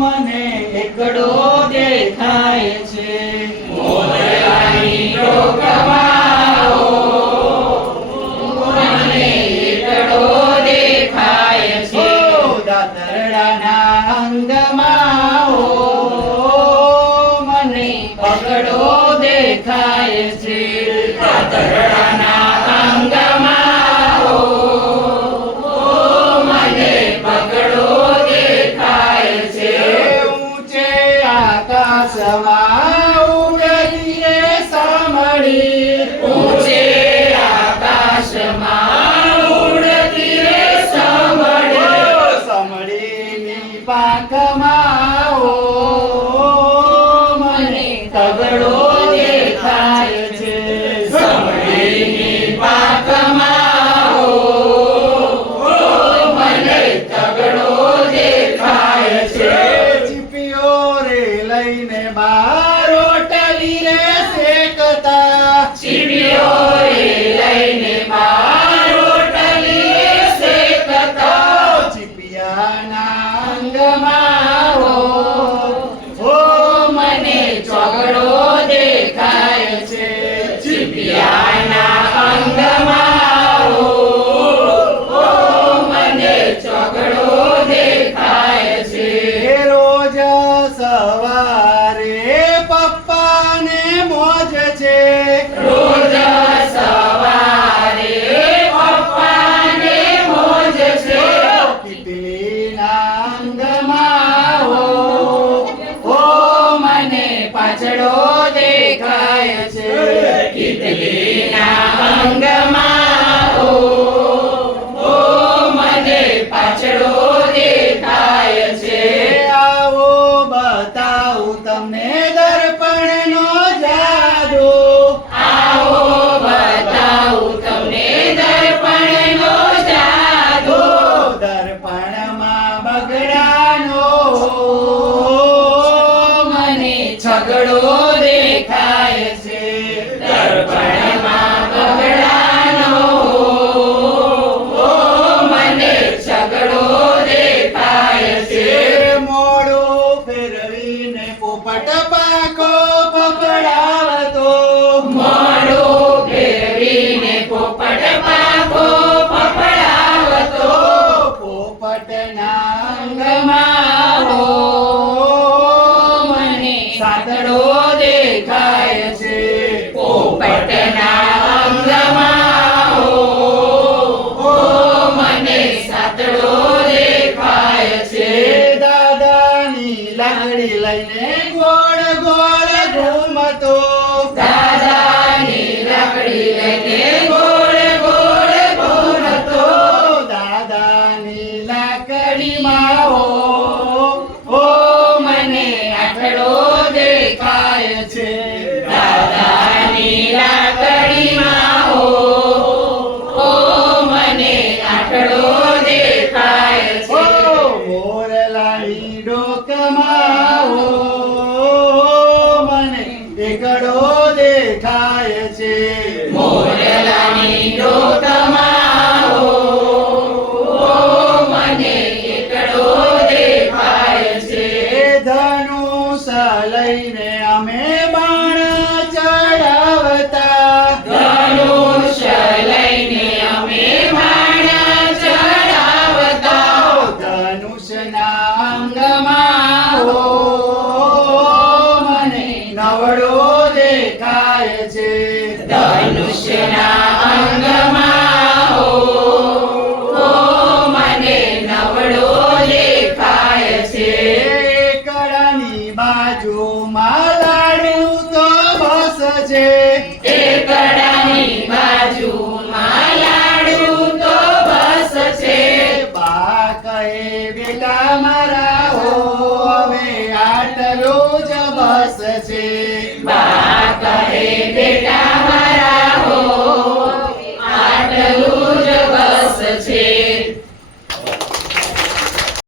મને એકડો દેખાય છે, મોરલાની ડોકમાં મને એકડો દેખાય છે. દાતરડાના અંગમાં મને પગડો દેખાય છે, દાતરડાના અંગમાં મને પગડો દેખાય છે. ઊંચે આકાશમાં ઉડતી રે સામળી, ઊંચે આકાશમાં ઉડતી રે સામળી, સામળીની પાંખમાં મને તગડો દેખાય છે, સામળીની પાંખમાં મને તગડો દેખાય છે. ચીપીઓ રે લઈને બાર રોટલી રે શેકતા, ચીડીઓ રે લઈને બાર રોટલી રે શેકતા, ચીપિયાના અંગમાં મને ચોગડો દેખાય છે. ચીપિયાના અંગમાં મને ચોગડો દેખાય છે. રોજ સવારે પપ્પાને મોજ છે, રોજ સવારે પપ્પાને મોજ છે. તિતલીના અંગમાં મને પાછળો દેખાય છે. તિતલીના અંગમાં મને પાછળો દેખાય છે. આવો બતાવું તમને દર્પણનો જાદુ, આવો બતાવું તમને દર્પણનો જાદુ. દર્પણમાં બગડાનો મને છગડો દેખાય છે. દર્પણમાં બગડાનો મને છગડો દેખાય છે. મોડું ફેરવીને પોપટ પાકો પકડાવતો, મોઢું ફેરવીને પોપટ પાકો પકડાવતો, પોપટના અંગમાં મને સાતડો દેખાય છે. પોપટના અંગમાં મને સાતડો દેખાય છે. દાદાની લાકડી લઈને ગોળ ગોળ ઘૂમતો, દાદાની લાકડી લઈને ગોળ ગોળ ઘૂમતો, દાદાની લાકડીમાં મને આઠડો દેખાય છે. દાદાની લાકડીમાં મને આઠડો દેખાય છે. મોરલાની ડોકમાં મને એકડો દેખાય છે, મોરલાની ડોકમાં મને એકડો દેખાય છે. ધનુષ લઈને અમે બાણ ચડાવતા, ધનુષ્ય લઈને અમે બાણ ચડાવતા, ધનુષના અંગમાં મને નવડો દેખાય છે, ધનુષ્યના અંગમાં મને નવડો દેખાય છે. એકડાની બાજુમાં લાડુ તો બસ છે, એકડાની બાજુમાં લાડુ તો બસ છે. બા કહે બેટા મારા હવે આટલું જ બસ છે,